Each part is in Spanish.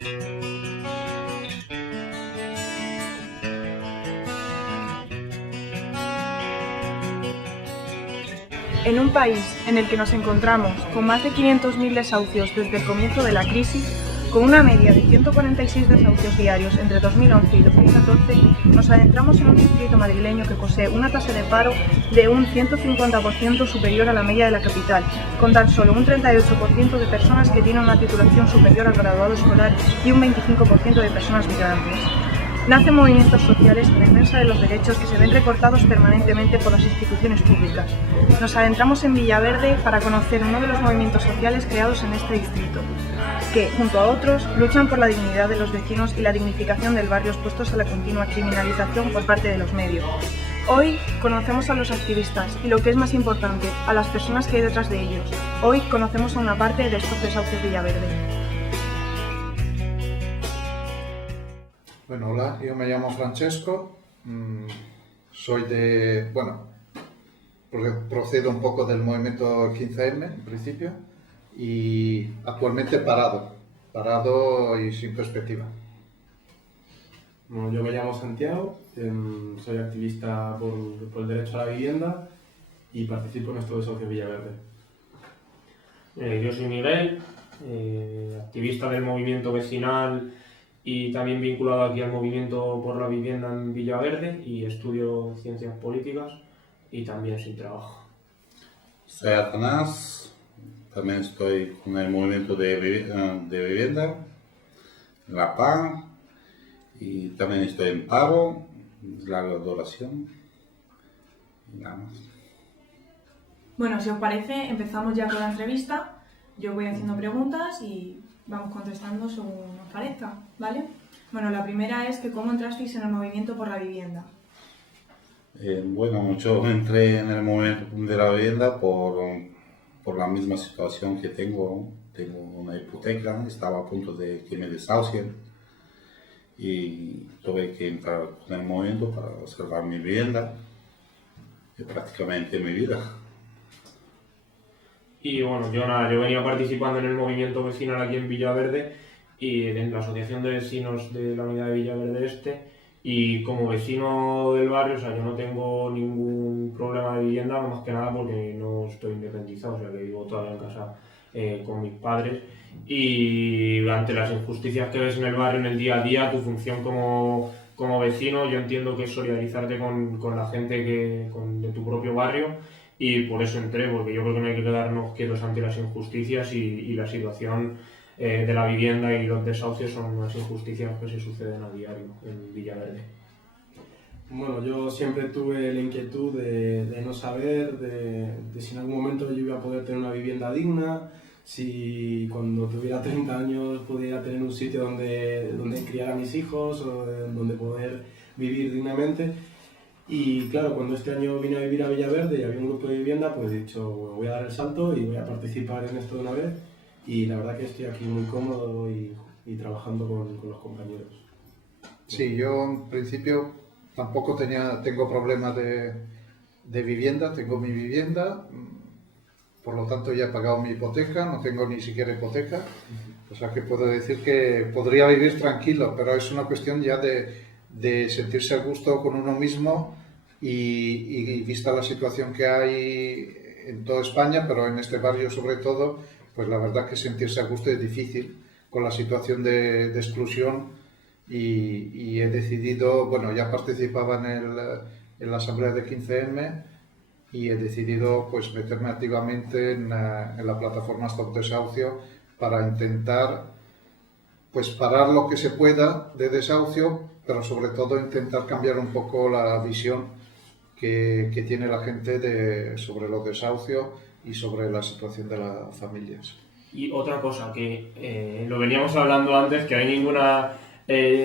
En un país en el que nos encontramos con más de 500.000 desahucios desde el comienzo de la crisis, con una media de 146 desahucios diarios entre 2011 y 2014, nos adentramos en un distrito madrileño que posee una tasa de paro de un 150% superior a la media de la capital, con tan solo un 38% de personas que tienen una titulación superior al graduado escolar y un 25% de personas migrantes. Nacen movimientos sociales en defensa de los derechos que se ven recortados permanentemente por las instituciones públicas. Nos adentramos en Villaverde para conocer uno de los movimientos sociales creados en este distrito, que, junto a otros, luchan por la dignidad de los vecinos y la dignificación del barrio expuestos a la continua criminalización por parte de los medios. Hoy conocemos a los activistas y, lo que es más importante, a las personas que hay detrás de ellos. Hoy conocemos a una parte de estos desahucios de Villaverde. Bueno, hola, yo me llamo Francesco, soy procedo un poco del movimiento 15M en principio y actualmente parado y sin perspectiva. Bueno, yo me llamo Santiago, soy activista por el derecho a la vivienda y participo en estos desahucios Villaverde. Yo soy Miguel, activista del movimiento vecinal y también vinculado aquí al movimiento por la vivienda en Villaverde, y estudio ciencias políticas y también sin trabajo. Soy Atanás, también estoy con el movimiento de vivienda, en La PAN, y también estoy en paro, larga duración, y nada más. Bueno, si os parece, empezamos ya con la entrevista. Yo voy haciendo preguntas y vamos contestando según nos parezca, ¿vale? Bueno, la primera es que ¿cómo entrasteis en el movimiento por la vivienda? Bueno, yo entré en el movimiento de la vivienda por la misma situación que tengo. Tengo una hipoteca, estaba a punto de que me desahucien y tuve que entrar en el movimiento para salvar mi vivienda y prácticamente mi vida. Y bueno, yo venía participando en el movimiento vecinal aquí en Villaverde y en la Asociación de Vecinos de la Unidad de Villaverde Este, y como vecino del barrio, o sea, yo no tengo ningún problema de vivienda, más que nada porque no estoy independizado, o sea, que vivo todavía en casa con mis padres, y ante las injusticias que ves en el barrio en el día a día, tu función como vecino, yo entiendo que es solidarizarte con la gente de tu propio barrio. Y por eso entré, porque yo creo que no hay que quedarnos quietos ante las injusticias, y la situación de la vivienda y los desahucios son unas injusticias que se suceden a diario en Villaverde. Bueno, yo siempre tuve la inquietud de no saber de si en algún momento yo iba a poder tener una vivienda digna, si cuando tuviera 30 años pudiera tener un sitio donde criar a mis hijos o donde poder vivir dignamente. Y claro, cuando este año vine a vivir a Villaverde y había un grupo de vivienda, pues he dicho, bueno, voy a dar el salto y voy a participar en esto de una vez. Y la verdad que estoy aquí muy cómodo y trabajando con los compañeros. Sí, yo en principio tampoco tengo problemas de vivienda, tengo mi vivienda, por lo tanto ya he pagado mi hipoteca, no tengo ni siquiera hipoteca, o sea que puedo decir que podría vivir tranquilo, pero es una cuestión ya de sentirse a gusto con uno mismo y vista la situación que hay en toda España, pero en este barrio sobre todo, pues la verdad que sentirse a gusto es difícil con la situación de exclusión, y he decidido, bueno, ya participaba en la asamblea de 15M y he decidido pues meterme activamente en la plataforma Stop Desahucio para intentar pues parar lo que se pueda de desahucio, pero sobre todo intentar cambiar un poco la visión que tiene la gente sobre los desahucios y sobre la situación de las familias. Y otra cosa, que lo veníamos hablando antes, que no hay ninguna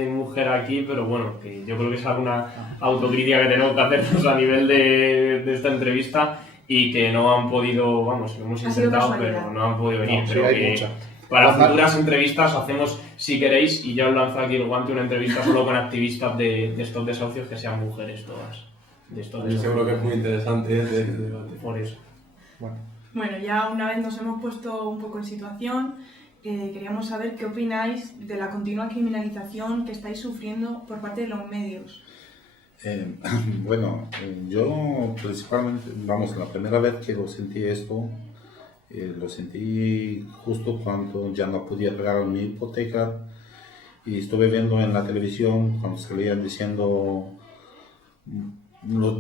mujer aquí, pero bueno, que yo creo que es alguna autocrítica que tenemos que hacernos a nivel de esta entrevista, y que no han podido, vamos, lo hemos intentado, pero no han podido venir. No, sí, pero hay que mucha. para futuras entrevistas hacemos, si queréis, y ya os lanzo aquí el guante, una entrevista solo con activistas de estos desahucios que sean mujeres todas. De estos Yo seguro que es muy interesante este debate. Por eso. Bueno, ya una vez nos hemos puesto un poco en situación, queríamos saber qué opináis de la continua criminalización que estáis sufriendo por parte de los medios. Bueno, yo principalmente, vamos, la primera vez que lo sentí esto, lo sentí justo cuando ya no podía pagar mi hipoteca y estuve viendo en la televisión cuando salían diciendo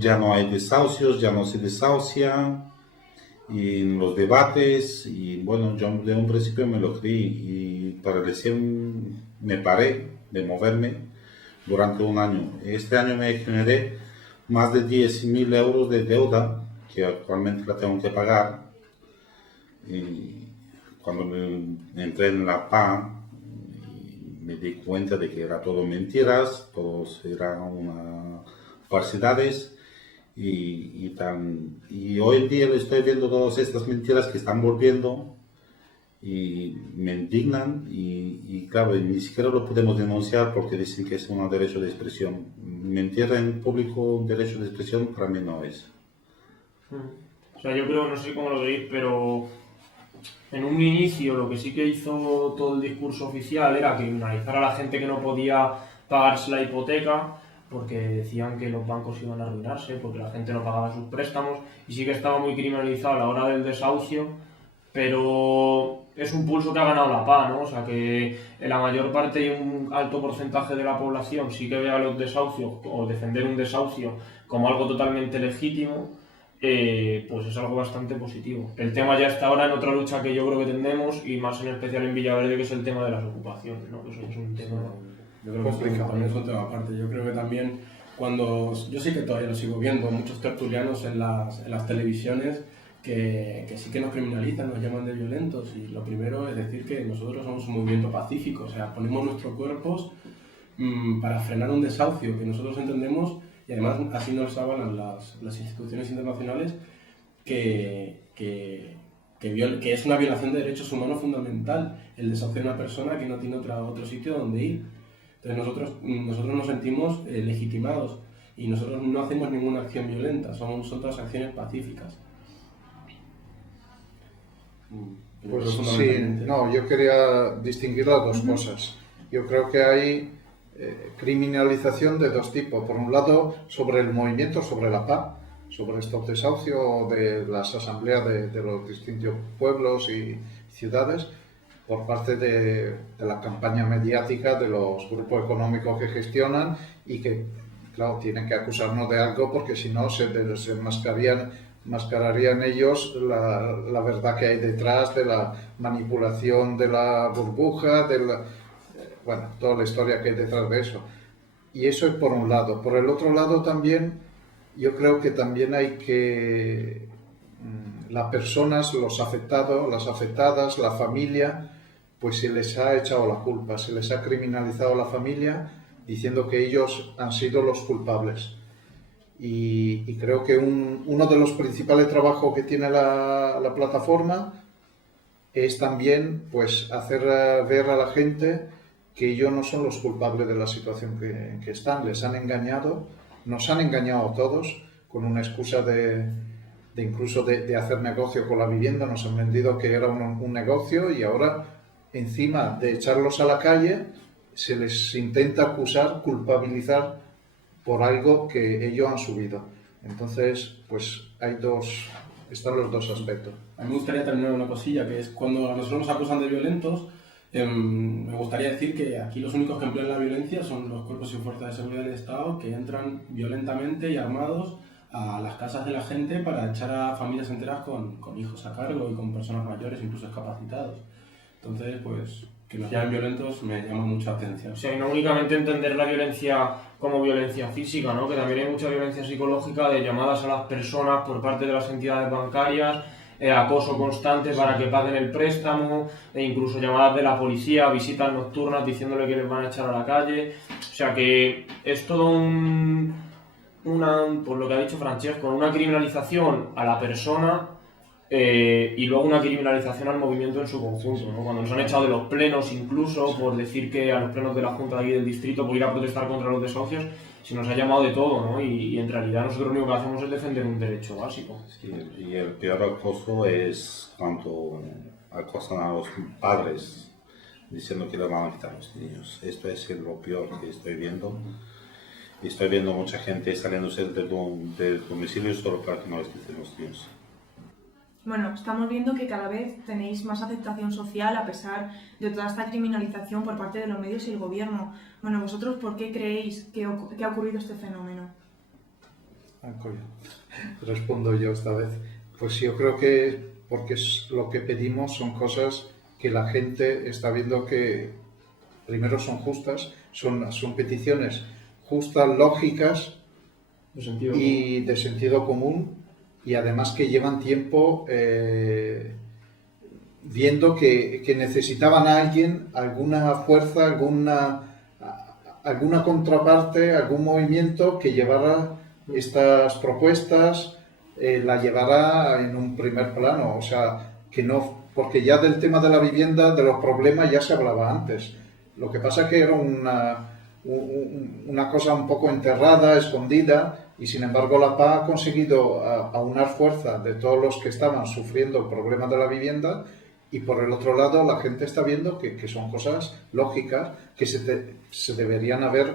ya no hay desahucios, ya no se desahucia y en los debates y bueno, yo de un principio me lo creí y para recién me paré de moverme durante un año. Este año me generé más de 10.000 euros de deuda que actualmente la tengo que pagar. Y cuando entré en la PA me di cuenta de que era todo mentiras, todo eran unas falsedades y hoy en día estoy viendo todas estas mentiras que están volviendo y me indignan y claro, ni siquiera lo podemos denunciar porque dicen que es un derecho de expresión. Mentir en público un derecho de expresión para mí no es. O sea, yo creo, no sé cómo lo veis, pero en un inicio lo que sí que hizo todo el discurso oficial era criminalizar a la gente que no podía pagarse la hipoteca porque decían que los bancos iban a arruinarse, porque la gente no pagaba sus préstamos y sí que estaba muy criminalizado a la hora del desahucio, pero es un pulso que ha ganado la PA, ¿no? O sea que en la mayor parte y un alto porcentaje de la población sí que ve a los desahucios o defender un desahucio como algo totalmente legítimo, pues es algo bastante positivo. El tema ya está ahora en otra lucha que yo creo que tendremos y más en especial en Villaverde, que es el tema de las ocupaciones, ¿no? Que eso es un tema yo creo que también es un tema aparte. Yo creo que también yo sí que todavía lo sigo viendo, muchos tertulianos en las televisiones que sí que nos criminalizan, nos llaman de violentos y lo primero es decir que nosotros somos un movimiento pacífico, o sea, ponemos nuestros cuerpos para frenar un desahucio que nosotros entendemos y además así nos avalan las instituciones internacionales que es una violación de derechos humanos fundamental el desahuciar a una persona que no tiene otro sitio donde ir. Entonces nosotros nos sentimos legitimados y nosotros no hacemos ninguna acción violenta, son todas acciones pacíficas. Pues sí, no, yo quería distinguir las dos cosas. Yo creo que hay criminalización de dos tipos. Por un lado, sobre el movimiento, sobre la PA, sobre estos desahucios de las asambleas de los distintos pueblos y ciudades, por parte de la campaña mediática de los grupos económicos que gestionan y que, claro, tienen que acusarnos de algo porque si no se mascararían ellos la verdad que hay detrás de la manipulación de la burbuja, bueno, toda la historia que hay detrás de eso. Y eso es por un lado. Por el otro lado también, yo creo que también hay que las personas, los afectados, las afectadas, la familia, pues se les ha echado la culpa, se les ha criminalizado la familia diciendo que ellos han sido los culpables. Y creo que uno de los principales trabajos que tiene la plataforma es también pues hacer ver a la gente que ellos no son los culpables de la situación que están. Les han engañado, nos han engañado a todos con una excusa de incluso de hacer negocio con la vivienda. Nos han vendido que era un negocio y ahora encima de echarlos a la calle se les intenta acusar, culpabilizar por algo que ellos han subido. Entonces, pues están los dos aspectos. A mí me gustaría terminar una cosilla, que es cuando a nosotros nos acusan de violentos, me gustaría decir que aquí los únicos que emplean la violencia son los cuerpos y fuerzas de seguridad del Estado que entran violentamente y armados a las casas de la gente para echar a familias enteras con hijos a cargo y con personas mayores, incluso discapacitados. Entonces, pues, que nos llamen violentos me llama mucha atención. O sea, y no únicamente entender la violencia como violencia física, ¿no? Que también hay mucha violencia psicológica de llamadas a las personas por parte de las entidades bancarias, acoso constante para que paguen el préstamo, e incluso llamadas de la policía, visitas nocturnas diciéndole que les van a echar a la calle. O sea que es todo por lo que ha dicho Francesco, una criminalización a la persona y luego una criminalización al movimiento en su conjunto, ¿no? Cuando nos han echado de los plenos incluso por decir que a los plenos de la Junta de aquí del distrito por ir a protestar contra los desahucios, se nos ha llamado de todo, ¿no? Y en realidad nosotros lo único que hacemos es defender un derecho básico. Sí, y el peor acoso es cuando acosan a los padres diciendo que le van a quitar los niños. Esto es lo peor que estoy viendo. Y estoy viendo mucha gente saliéndose del domicilio solo para que no les quiten los niños. Bueno, estamos viendo que cada vez tenéis más aceptación social a pesar de toda esta criminalización por parte de los medios y el gobierno. Bueno, ¿vosotros por qué creéis que ha ocurrido este fenómeno? Respondo yo esta vez. Pues yo creo que porque lo que pedimos son cosas que la gente está viendo que primero son justas, son peticiones justas, lógicas y de sentido común, y además que llevan tiempo viendo que necesitaban a alguien, alguna fuerza, alguna contraparte, algún movimiento que llevara estas propuestas, la llevara en un primer plano. O sea, que no, porque ya del tema de la vivienda, de los problemas, ya se hablaba antes. Lo que pasa es que era una cosa un poco enterrada, escondida, y sin embargo la PA ha conseguido aunar fuerzas de todos los que estaban sufriendo el problema de la vivienda, y por el otro lado la gente está viendo que son cosas lógicas que se deberían haber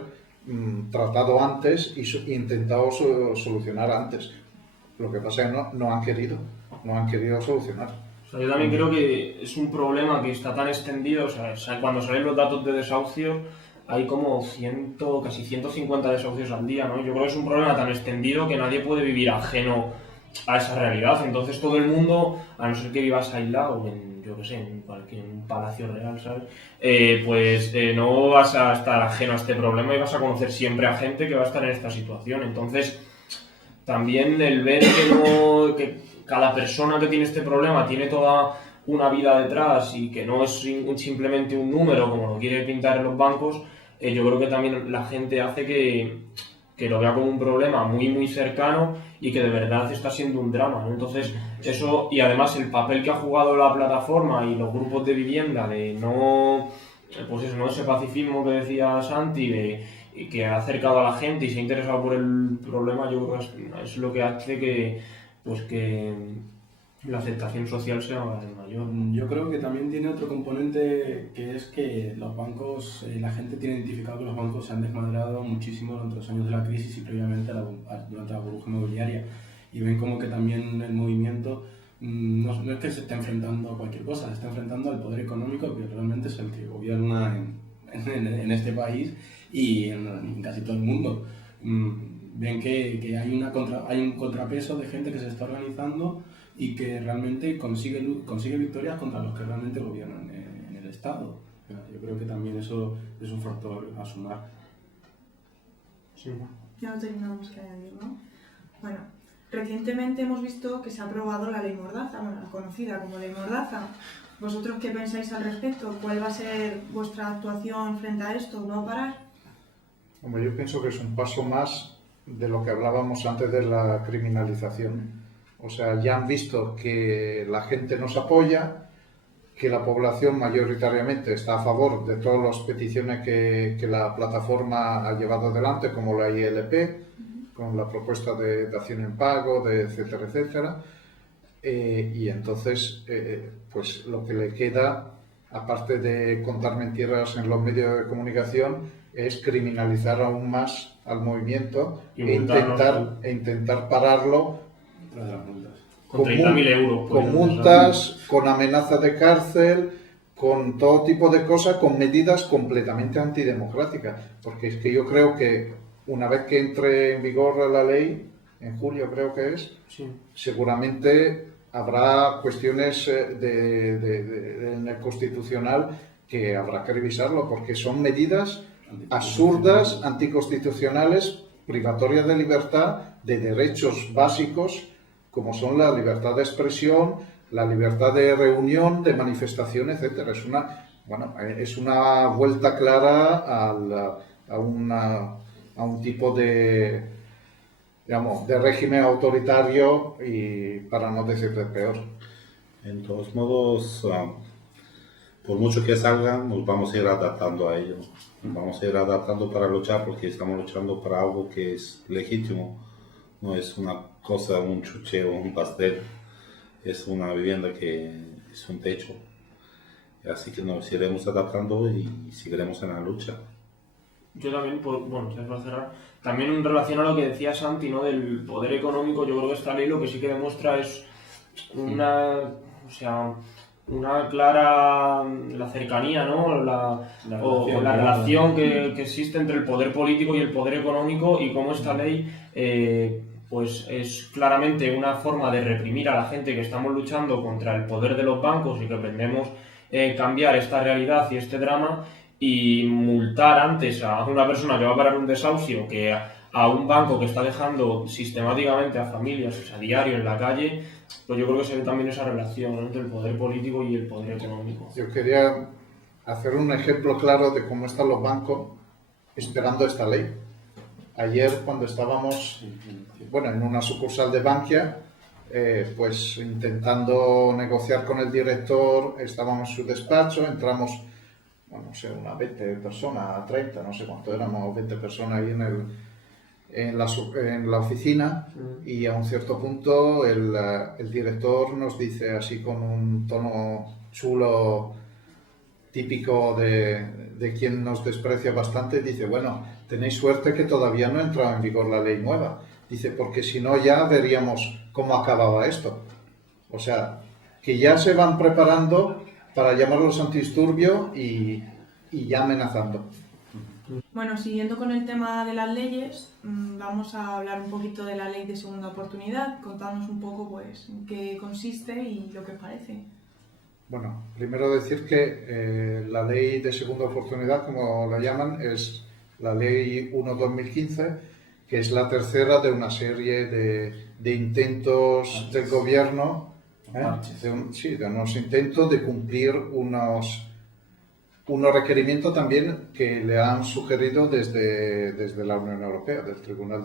tratado antes y intentado solucionar antes. Lo que pasa es que no han querido solucionar. O sea, yo también creo que es un problema que está tan extendido, o sea, cuando salen los datos de desahucios hay como casi 150 desahucios al día, ¿no? Yo creo que es un problema tan extendido que nadie puede vivir ajeno a esa realidad. Entonces todo el mundo, a no ser que vivas aislado en, yo qué sé, en un palacio real, ¿sabes? No vas a estar ajeno a este problema y vas a conocer siempre a gente que va a estar en esta situación. Entonces también el ver que cada persona que tiene este problema tiene toda una vida detrás y que no es simplemente un número como lo quiere pintar en los bancos, yo creo que también la gente hace que lo vea como un problema muy muy cercano y que de verdad está siendo un drama, ¿no? Entonces eso, y además el papel que ha jugado la plataforma y los grupos de vivienda de ese pacifismo que decía Santi, y que ha acercado a la gente y se ha interesado por el problema, yo creo que es lo que hace que la aceptación social sea mayor. Yo creo que también tiene otro componente, que es que los bancos, la gente tiene identificado que los bancos se han desmadrado muchísimo durante los años de la crisis y previamente durante la burbuja inmobiliaria, y ven como que también el movimiento no es que se esté enfrentando a cualquier cosa, se está enfrentando al poder económico, que realmente es el que gobierna en este país y en casi todo el mundo. Ven que hay un contrapeso de gente que se está organizando y que realmente consigue victorias contra los que realmente gobiernan en el Estado. Yo creo que también eso es un factor a sumar. Sí. Ya no tenemos que añadir, ¿no? Bueno, recientemente hemos visto que se ha aprobado la ley Mordaza, bueno, la conocida como ley Mordaza. ¿Vosotros qué pensáis al respecto? ¿Cuál va a ser vuestra actuación frente a esto? ¿Va a parar? Hombre, yo pienso que es un paso más de lo que hablábamos antes de la criminalización. O sea, ya han visto que la gente nos apoya, que la población mayoritariamente está a favor de todas las peticiones que la plataforma ha llevado adelante, como la ILP, con la propuesta de dación en pago, etcétera, etcétera. Y entonces, pues lo que le queda, aparte de contar mentiras en los medios de comunicación, es criminalizar aún más al movimiento e intentar pararlo con 30.000 euros. Con multas, con amenazas de cárcel, con todo tipo de cosas, con medidas completamente antidemocráticas. Porque es que yo creo que una vez que entre en vigor la ley, en julio creo que es, sí, seguramente habrá cuestiones en el Constitucional que habrá que revisarlo, porque son medidas absurdas, anticonstitucionales, privatorias de libertad, de derechos básicos, como son la libertad de expresión, la libertad de reunión, de manifestación, etcétera. Es una vuelta clara a un tipo de régimen autoritario, y para no decir de peor. En todos modos, por mucho que salga, nos vamos a ir adaptando a ello. Nos vamos a ir adaptando para luchar, porque estamos luchando para algo que es legítimo. No es una cosa, un chuche o un pastel. Es una vivienda que es un techo. Así que nos iremos adaptando y seguiremos en la lucha. Yo también, bueno, ya para cerrar, también en relación a lo que decía Santi, ¿no? Del poder económico, yo creo que esta ley lo que sí que demuestra es una clara la cercanía, ¿no? La relación que existe entre el poder político y el poder económico, y cómo esta ley pues es claramente una forma de reprimir a la gente que estamos luchando contra el poder de los bancos y que pretendemos cambiar esta realidad y este drama, y multar antes a una persona que va a parar un desahucio que a un banco que está dejando sistemáticamente a familias, o sea, a diario en la calle. Pues yo creo que se ve también esa relación, ¿no?, entre el poder político y el poder económico. Yo quería hacer un ejemplo claro de cómo están los bancos esperando esta ley. Ayer, cuando estábamos en una sucursal de Bankia, pues intentando negociar con el director, estábamos en su despacho, entramos, no sé, unas 20 personas, 30, no sé cuánto éramos, 20 personas ahí en la oficina, y a un cierto punto el director nos dice, así con un tono chulo, típico de quien nos desprecia bastante, dice: bueno, tenéis suerte que todavía no ha entrado en vigor la ley nueva. Dice, porque si no ya veríamos cómo acababa esto. O sea, que ya se van preparando para llamarlos antidisturbios y ya amenazando. Bueno, siguiendo con el tema de las leyes, vamos a hablar un poquito de la ley de segunda oportunidad. Contadnos un poco, pues, en qué consiste y lo que os parece. Bueno, primero decir que la ley de segunda oportunidad, como la llaman, es la ley 1/2015, que es la tercera de una serie de intentos del gobierno, de unos intentos de cumplir unos requerimientos también que le han sugerido desde la Unión Europea, del Tribunal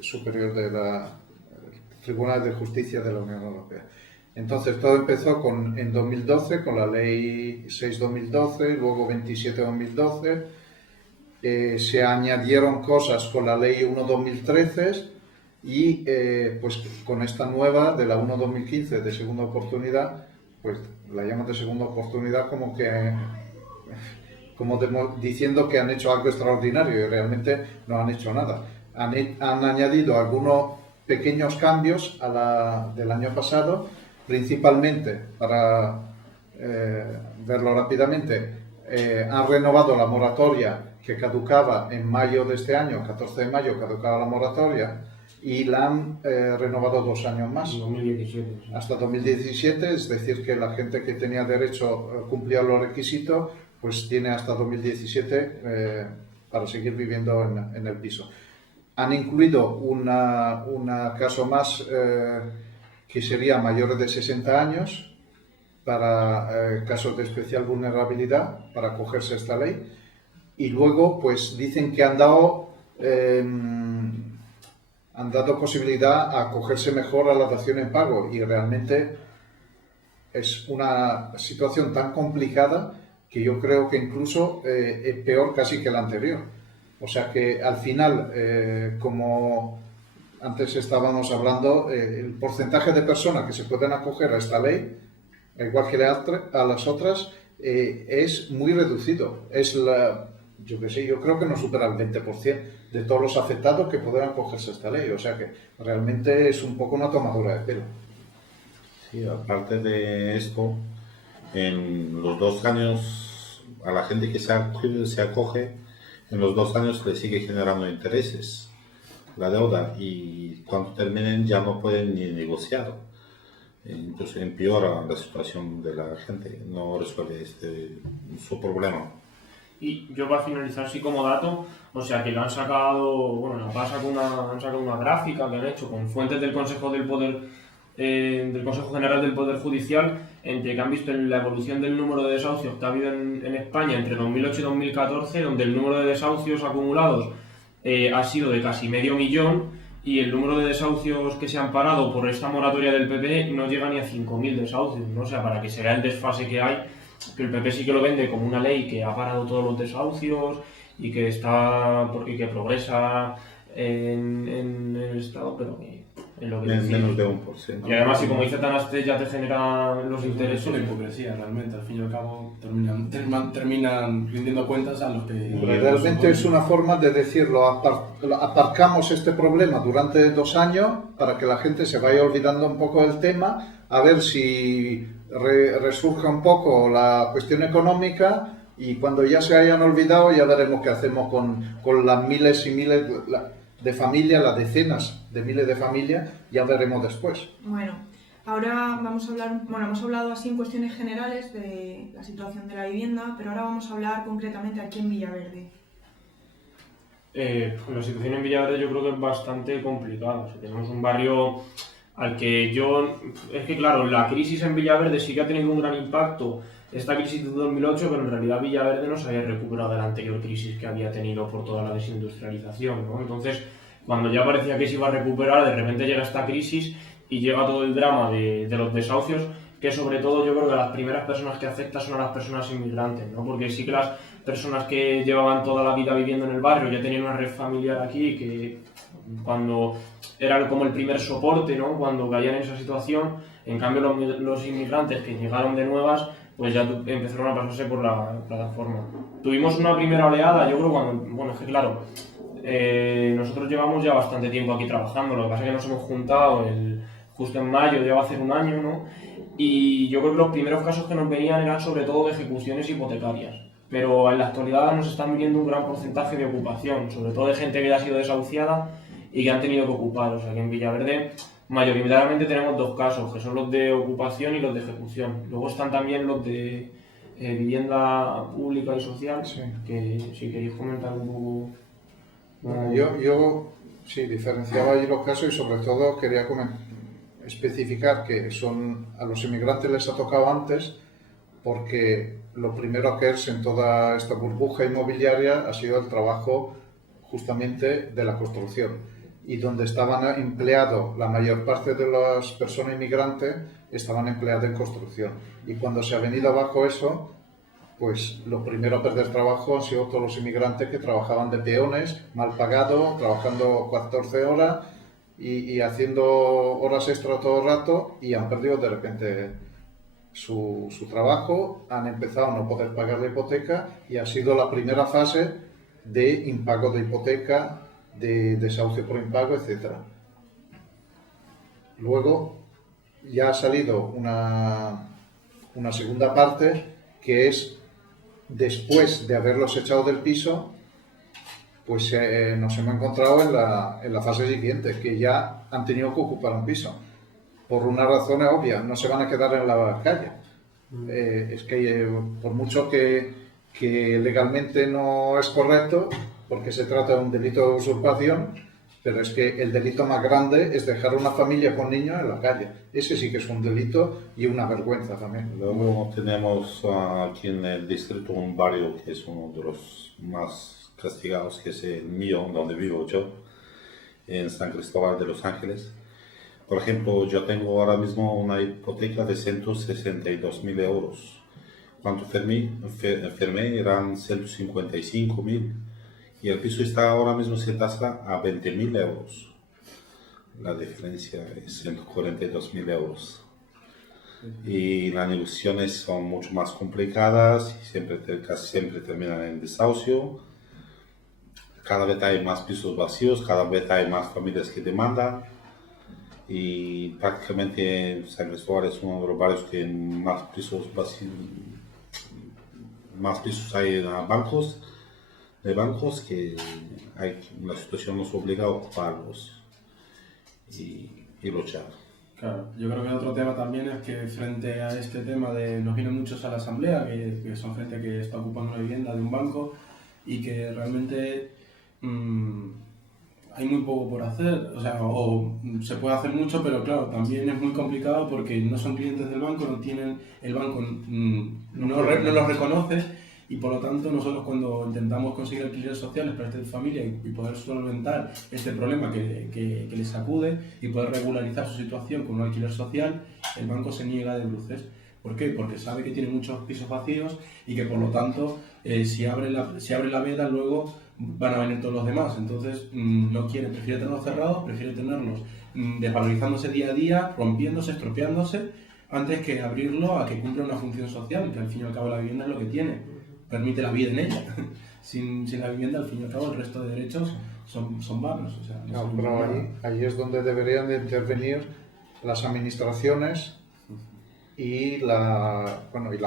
Superior Tribunal de Justicia de la Unión Europea. Entonces todo empezó en 2012 con la ley 6/2012, luego 27/2012, se añadieron cosas con la ley 1/2013 y pues con esta nueva de la 1/2015 de segunda oportunidad, pues la llaman de segunda oportunidad diciendo que han hecho algo extraordinario, y realmente no han hecho nada. Han añadido algunos pequeños cambios del año pasado, principalmente, para verlo rápidamente, han renovado la moratoria que caducaba en mayo de este año, 14 de mayo caducaba la moratoria, y la han renovado 2 años más. 2017. Hasta 2017, es decir, que la gente que tenía derecho, cumplía los requisitos, pues tiene hasta 2017 para seguir viviendo en el piso. Han incluido un caso más que sería mayores de 60 años, para casos de especial vulnerabilidad, para acogerse a esta ley. Y luego, pues dicen que han dado posibilidad a acogerse mejor a la dación en pago, y realmente es una situación tan complicada que yo creo que incluso es peor casi que la anterior. O sea que al final, como antes estábamos hablando, el porcentaje de personas que se pueden acoger a esta ley, igual que a las otras, es muy reducido. Yo creo que no supera el 20% de todos los afectados que podrán acogerse a esta ley. O sea que realmente es un poco una tomadura de pelo. Sí, aparte de esto, en los 2 años, a la gente que se acoge, en los 2 años le sigue generando intereses la deuda, y cuando terminen ya no pueden ni negociar. Entonces empeora la situación de la gente, no resuelve su problema. Y yo, para finalizar, sí, como dato, o sea, que le han sacado, bueno, la PAS han sacado una gráfica que han hecho con fuentes del Consejo del Consejo General del Poder Judicial, entre que han visto la evolución del número de desahucios que ha habido en España entre 2008 y 2014, donde el número de desahucios acumulados ha sido de casi 500.000, y el número de desahucios que se han parado por esta moratoria del PP no llega ni a 5.000 desahucios, ¿no? O sea, para que se vea el desfase que hay, que el PP sí que lo vende como una ley que ha parado todos los desahucios y que progresa en el Estado, pero que en lo que Menos de 1%. Y además, si como dice Tanaste, ya te genera los intereses. Es una hipocresía realmente, al fin y al cabo terminan rindiendo cuentas a los que... Realmente es una forma de decirlo, aparcamos este problema durante 2 años para que la gente se vaya olvidando un poco del tema, a ver si resurge un poco la cuestión económica, y cuando ya se hayan olvidado ya veremos qué hacemos con las miles y miles de familias, las decenas de miles de familias, ya veremos después. Bueno, ahora vamos a hablar, hemos hablado así en cuestiones generales de la situación de la vivienda, pero ahora vamos a hablar concretamente aquí en Villaverde. La situación en Villaverde yo creo que es bastante complicada. O sea, tenemos un barrio al que es que claro, la crisis en Villaverde sí que ha tenido un gran impacto, esta crisis de 2008, pero en realidad Villaverde no se había recuperado de la anterior crisis que había tenido por toda la desindustrialización, ¿no? Entonces, cuando ya parecía que se iba a recuperar, de repente llega esta crisis y llega todo el drama de los desahucios, que sobre todo yo creo que las primeras personas que afecta son a las personas inmigrantes, ¿no? Porque sí que las personas que llevaban toda la vida viviendo en el barrio ya tenían una red familiar aquí, que cuando era como el primer soporte, ¿no? Cuando caían en esa situación. En cambio los inmigrantes que llegaron de nuevas, pues ya empezaron a pasarse por la plataforma. Tuvimos una primera oleada, yo creo, bueno, es que claro, nosotros llevamos ya bastante tiempo aquí trabajando, lo que pasa es que nos hemos juntado justo en mayo, ya va a hacer un año, ¿no? Y yo creo que los primeros casos que nos venían eran sobre todo de ejecuciones hipotecarias, pero en la actualidad nos están viniendo un gran porcentaje de ocupación, sobre todo de gente que ya ha sido desahuciada y que han tenido que ocupar. O sea que en Villaverde mayoritariamente tenemos 2 casos, que son los de ocupación y los de ejecución. Luego están también los de vivienda pública y social, Sí. que si queréis comentar un poco... Bueno, yo sí diferenciaba ahí los casos, y sobre todo quería especificar que a los inmigrantes les ha tocado antes, porque lo primero que es en toda esta burbuja inmobiliaria ha sido el trabajo justamente de la construcción, y donde estaban empleados la mayor parte de las personas inmigrantes estaban empleadas en construcción, y cuando se ha venido abajo eso, pues los primeros a perder trabajo han sido todos los inmigrantes que trabajaban de peones, mal pagados, trabajando 14 horas y haciendo horas extra todo el rato, y han perdido de repente su trabajo, han empezado a no poder pagar la hipoteca, y ha sido la primera fase de impago de hipoteca, de desahucio por impago, etc. Luego ya ha salido una segunda parte, que es después de haberlos echado del piso, pues nos hemos encontrado en la fase siguiente, que ya han tenido que ocupar un piso. Por una razón obvia, no se van a quedar en la calle. Es que por mucho que legalmente no es correcto, porque se trata de un delito de usurpación, pero es que el delito más grande es dejar a una familia con niños en la calle. Ese sí que es un delito y una vergüenza también. Luego tenemos aquí en el distrito un barrio que es uno de los más castigados, que es el mío, donde vivo yo, en San Cristóbal de Los Ángeles. Por ejemplo, yo tengo ahora mismo una hipoteca de 162.000 euros. Cuando firmé eran 155.000. Y el piso está ahora mismo se tasa a 20.000 euros. La diferencia es 142.000 euros. Y las negociaciones son mucho más complicadas y casi siempre terminan en desahucio. Cada vez hay más pisos vacíos, cada vez hay más familias que demandan. Y prácticamente San Cristóbal es uno de los barrios que más pisos vacíos, más pisos hay en bancos. De bancos que la situación nos obliga a ocuparlos y luchar. Claro, yo creo que otro tema también es que frente a este tema nos vienen muchos a la asamblea, que son gente que está ocupando una vivienda de un banco y que realmente hay muy poco por hacer, o se puede hacer mucho, pero claro, también es muy complicado porque no son clientes del banco, el banco no los reconoce. Y por lo tanto, nosotros cuando intentamos conseguir alquileres sociales para esta familia y poder solventar este problema que les sacude y poder regularizar su situación con un alquiler social, el banco se niega de bruces. ¿Por qué? Porque sabe que tiene muchos pisos vacíos y que por lo tanto, si abre la veda, luego van a venir todos los demás. Entonces no quiere, prefiere tenerlos cerrados, prefiere tenerlos desvalorizándose día a día, rompiéndose, estropeándose, antes que abrirlo a que cumpla una función social, que al fin y al cabo la vivienda es lo que tiene, permite la vida en ella. Sin la vivienda, al fin y al cabo, el resto de derechos son vanos. O sea, No, pero ahí es donde deberían de intervenir las administraciones y la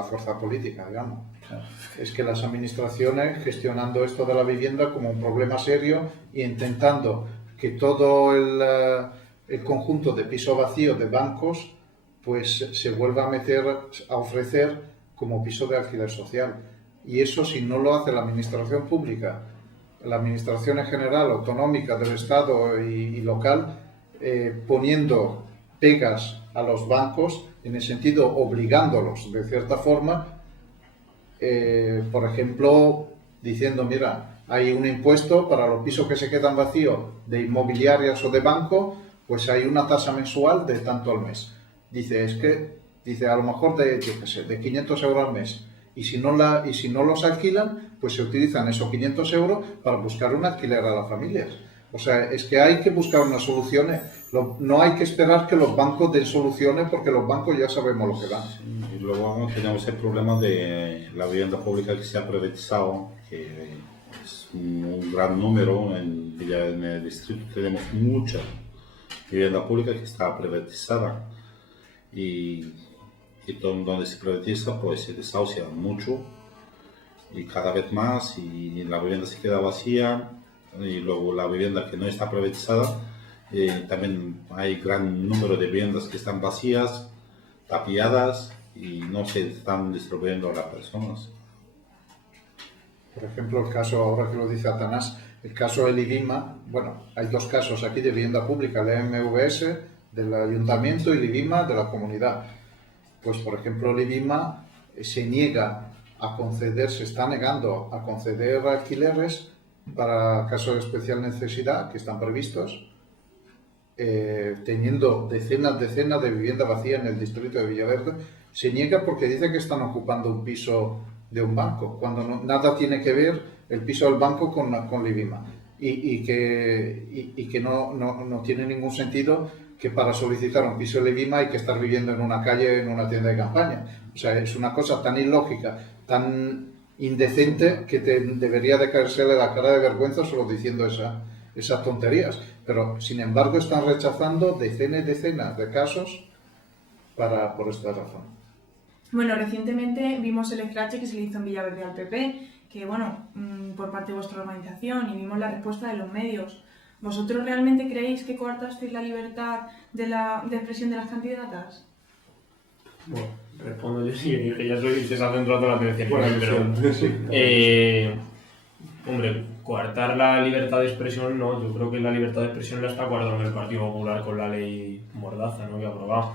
fuerza política, digamos. Claro. Es que las administraciones, gestionando esto de la vivienda como un problema serio y intentando que todo el conjunto de piso vacío de bancos pues se vuelva a ofrecer como piso de alquiler social. Y eso, si no lo hace la administración pública, la administración en general, autonómica, del Estado y local, poniendo pegas a los bancos, en el sentido obligándolos de cierta forma, por ejemplo, diciendo, mira, hay un impuesto para los pisos que se quedan vacíos de inmobiliarias o de banco, pues hay una tasa mensual de tanto al mes. Dice, a lo mejor de 500 euros al mes. Y si no los alquilan, pues se utilizan esos 500 euros para buscar un alquiler a las familias. O sea, es que hay que buscar unas soluciones. No hay que esperar que los bancos den soluciones, porque los bancos ya sabemos lo que dan. Y luego tenemos el problema de la vivienda pública que se ha privatizado, que es un gran número. En el distrito tenemos mucha vivienda pública que está privatizada. Y donde se privatiza, pues se desahucia mucho y cada vez más, y la vivienda se queda vacía. Y luego la vivienda que no está privatizada, también hay gran número de viviendas que están vacías, tapiadas, y no se están distribuyendo a las personas. Por ejemplo, el caso, ahora que lo dice Atanás, el caso del IBIMA, bueno, hay dos casos aquí de vivienda pública, el MVS del ayuntamiento y el IBIMA de la comunidad. Pues, por ejemplo, el IBIMA se está negando a conceder alquileres para casos de especial necesidad que están previstos, teniendo decenas de viviendas vacías en el distrito de Villaverde. Se niega porque dice que están ocupando un piso de un banco, cuando nada tiene que ver el piso del banco con el IBIMA, y que no tiene ningún sentido que para solicitar un piso de IBIMA hay que estar viviendo en una calle, en una tienda de campaña. O sea, es una cosa tan ilógica, tan indecente, que debería de caérsele la cara de vergüenza solo diciendo esas tonterías. Pero, sin embargo, están rechazando decenas de casos por esta razón. Bueno, recientemente vimos el escrache que se le hizo en Villaverde al PP, que bueno, por parte de vuestra organización, y vimos la respuesta de los medios. ¿Vosotros realmente creéis que coartasteis la libertad de expresión de las candidatas? Bueno, respondo yo, sí, que ya soy, se está centrando la atención. Bueno, pero, sí. Hombre, coartar la libertad de expresión no. Yo creo que la libertad de expresión la está guardando el Partido Popular con la ley Mordaza, ¿no?, que ha aprobado.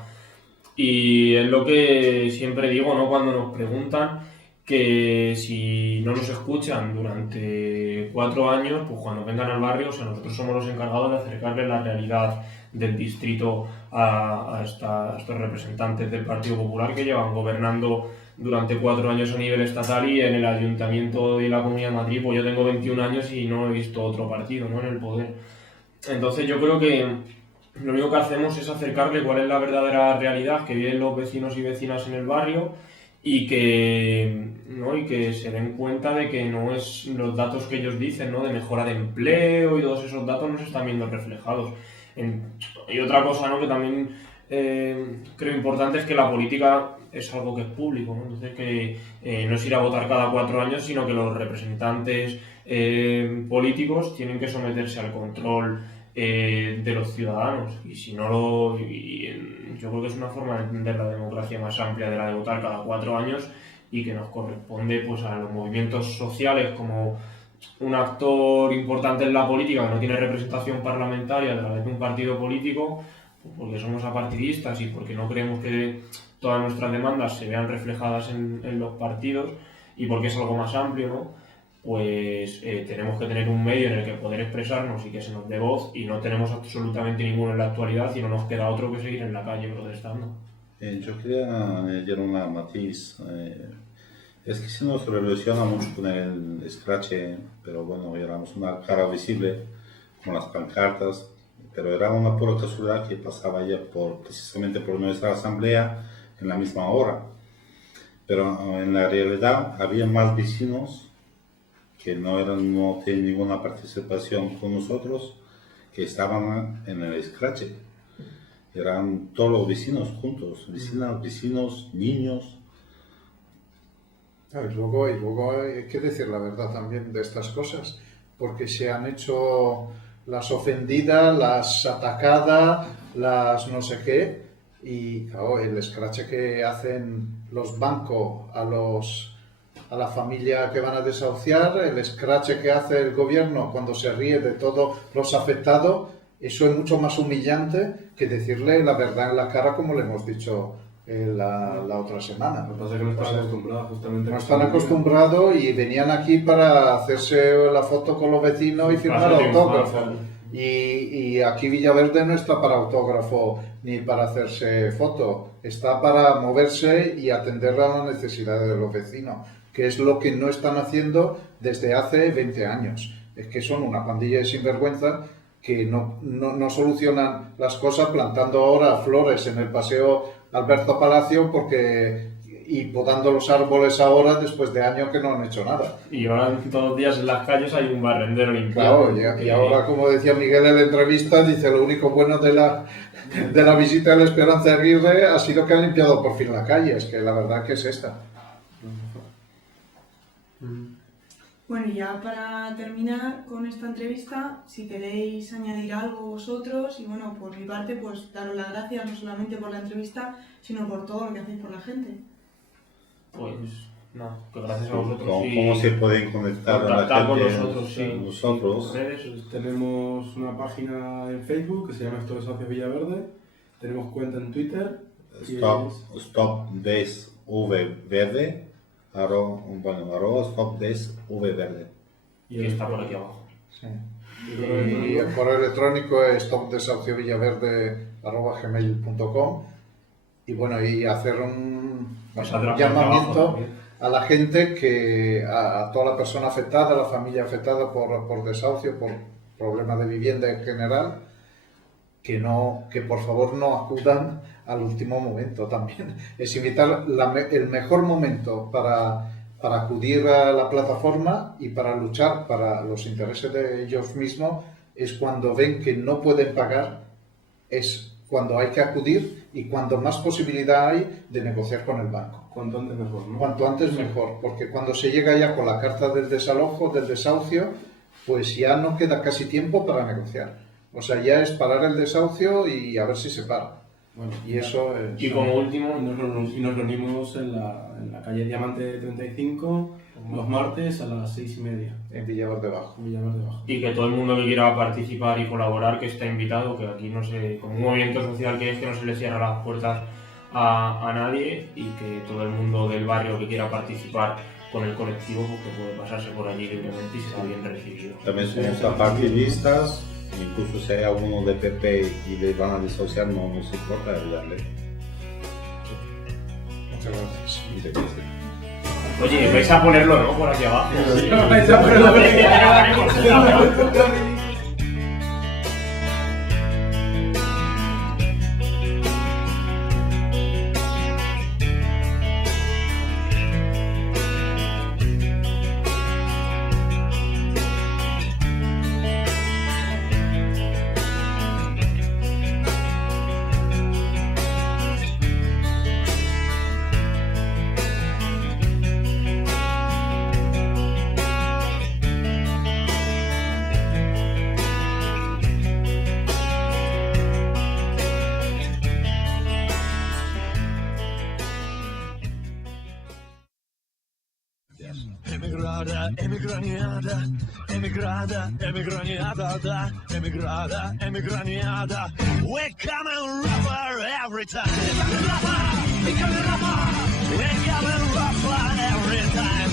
Y es lo que siempre digo, ¿no?, cuando nos preguntan que si no nos escuchan durante 4 años, pues cuando vengan al barrio, o sea, nosotros somos los encargados de acercarles la realidad del distrito a estos representantes del Partido Popular, que llevan gobernando durante 4 años a nivel estatal, y en el Ayuntamiento de la Comunidad de Madrid, pues yo tengo 21 años y no he visto otro partido, ¿no?, en el poder. Entonces yo creo que lo único que hacemos es acercarle cuál es la verdadera realidad que viven los vecinos y vecinas en el barrio, y que se den cuenta de que no es los datos que ellos dicen, ¿no?, de mejora de empleo y todos esos datos no se están viendo reflejados. Y otra cosa, ¿no?, que también creo importante, es que la política es algo que es público, ¿no? Entonces que no es ir a votar cada 4 años, sino que los representantes políticos tienen que someterse al control de los ciudadanos, y si no yo creo que es una forma de entender la democracia más amplia de la de votar cada 4 años, y que nos corresponde pues a los movimientos sociales, como un actor importante en la política que no tiene representación parlamentaria a través de un partido político, pues porque somos apartidistas y porque no creemos que todas nuestras demandas se vean reflejadas en los partidos, y porque es algo más amplio, ¿no?, pues tenemos que tener un medio en el que poder expresarnos y que se nos dé voz, y no tenemos absolutamente ninguno en la actualidad, y no nos queda otro que seguir en la calle protestando. Yo quería añadir una matiz. Es que sí nos relaciona mucho con el Scratch, pero bueno, éramos una cara visible con las pancartas, pero era una pura casualidad que pasaba ya precisamente por nuestra asamblea en la misma hora. Pero en la realidad había más vecinos que no tenían ninguna participación con nosotros, que estaban en el Scratch. Eran todos los vecinos juntos, vecinas, vecinos, niños. Y luego hay que decir la verdad también de estas cosas, porque se han hecho las ofendidas, las atacadas, las no sé qué, y claro, el escrache que hacen los bancos a la familia que van a desahuciar, el escrache que hace el gobierno cuando se ríe de todos los afectados, eso es mucho más humillante que decirle la verdad en la cara, como le hemos dicho la otra semana. Lo que pasa es que no están acostumbrados justamente. No están acostumbrados y venían aquí para hacerse la foto con los vecinos y firmar autógrafos. Y aquí Villaverde no está para autógrafo ni para hacerse foto, está para moverse y atender a las necesidades de los vecinos, que es lo que no están haciendo desde hace 20 años. Es que son una pandilla de sinvergüenza que no solucionan las cosas plantando ahora flores en el paseo Alberto Palacio y podando los árboles ahora después de años que no han hecho nada. Y ahora todos los días en las calles hay un barrendero Claro, limpiado. y ahora, como decía Miguel en la entrevista, dice lo único bueno de la visita de la Esperanza Aguirre ha sido que han limpiado por fin la calle, es que la verdad que es esta. Bueno, y ya para terminar con esta entrevista, si queréis añadir algo vosotros, y bueno, por mi parte, pues daros las gracias no solamente por la entrevista, sino por todo lo que hacéis por la gente. Pues no, que gracias a vosotros. ¿Cómo se pueden conectar a la gente? Con nosotros, sí. Nosotros. Tenemos una página en Facebook que se llama Esto de Desahucios Villaverde. Tenemos cuenta en Twitter. Stop DesVVerde. @ Stop DesVVerde. Y está por aquí abajo. Sí. Y el correo electrónico es stopdesahuciovillaverde@gmail.com. Y bueno, y hacer un llamamiento a la gente, a toda la persona afectada, a la familia afectada por desahucio, por problemas de vivienda en general, que por favor no acudan al último momento también. Es invitar el mejor momento para acudir a la plataforma y para luchar para los intereses de ellos mismos es cuando ven que no pueden pagar, es cuando hay que acudir y cuando más posibilidad hay de negociar con el banco. Cuanto antes mejor, ¿no? Cuanto antes mejor, porque cuando se llega ya con la carta del desalojo, del desahucio, pues ya no queda casi tiempo para negociar. O sea, ya es parar el desahucio y a ver si se para. Bueno, y eso es... Y como último... nos reunimos en la calle Diamante 35 los martes a las 6:30. En Villaverde Bajo. Y que todo el mundo que quiera participar y colaborar, que está invitado, que aquí no se... Como un movimiento social que es, que no se le cierra las puertas a nadie, y que todo el mundo del barrio que quiera participar con el colectivo, pues que puede pasarse por allí libremente y será bien recibido. También somos apartidistas. Incluso si hay alguno de PP y le van a desahuciar, no nos importa ayudarle. Muchas gracias. Oye, vais a ponerlo, ¿no? Por aquí abajo. Sí. Vais a ponerlo por aquí abajo. Emigraniada. We're coming rougher every time. We're coming rougher every time.